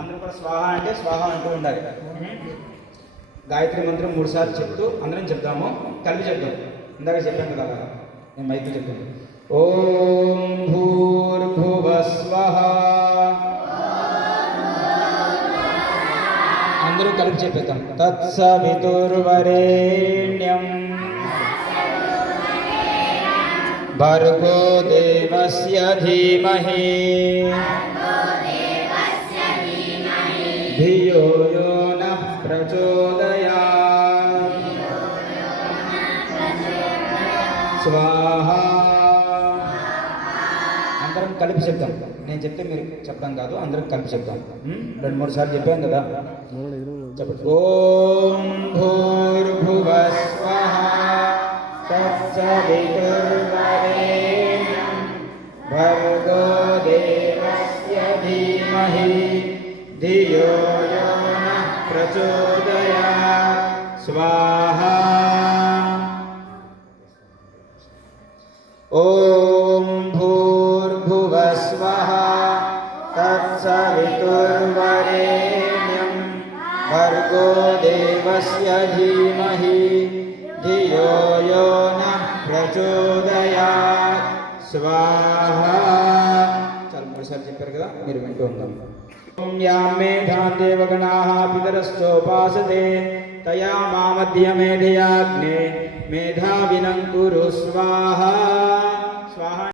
అందరూ కూడా స్వాహ అంటే స్వాహ అంటూ ఉండాలి. గాయత్రి మంత్రం 3 సార్లు చెప్తూ అందరం చెప్దాము, కలిపి చెప్దాం. ఇందాక చెప్పాను కదా, నేను మైకి చెప్తాను. ఓం భూర్భువస్వః. అందరూ కలిపి చెప్పేద్దాం. తత్సవితుర్వరేణ్యం భర్గో దేవస్య ధీమహి ధియో యో నః ప్రచోదయాత్. స్వాహా. అందరం కలిపి చెప్తాం. నేను చెప్తే మీరు చెప్పడం కాదు, అందరం కలిపి చెప్తాం. 2-3 సార్లు చెప్పాను కదా, చెప్పండి. ఓం భూర్భువస్వః తత్సవితుర్వరేణ్యం భర్గో దేవస్య ధీమహి ధియో యో నః ప్రచోదయాత్. స్వాహా. ఓం భూర్భువస్వః తత్సవితుర్వరేణ్యం భర్గో దేవస్య ధీమహి ధియో యో నః ప్రచోదయాత్. స్వాహా. చాలా 3 సార్లు చెప్పారు కదా, మీరు వింటూ ఉందాం. ఓం యాం మేధాం దేవగణాః పితరశ్చోపాసతే తయా మా మధ్యమేధయాగ్నే మేధావినం కురు. స్వాహా. స్వాహా.